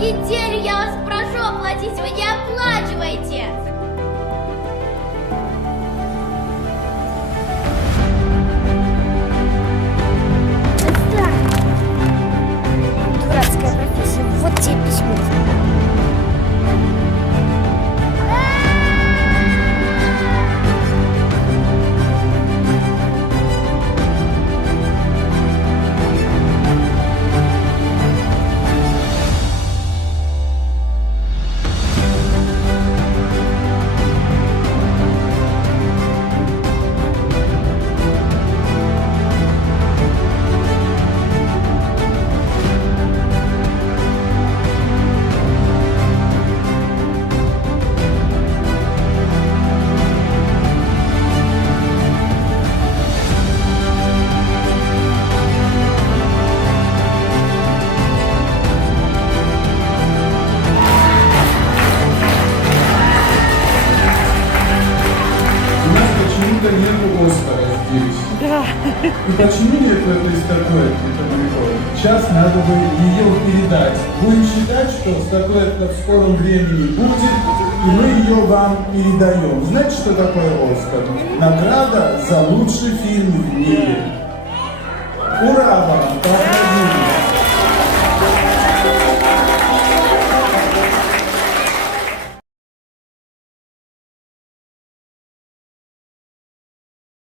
неделю я вас прошу оплатить, вы не оплачиваете. Дурацкая профессия. Вот тебе письмо. У нас почему-то нету Оскара здесь. Да. И почему нет этой статуэтки, Тамарикова? Сейчас надо бы ее передать. Будем считать, что статуэтка в скором времени будет, и мы ее вам передаем. Знаете, что такое Оскар? Награда за лучший фильм в мире. Ура вам! Поаплодируем!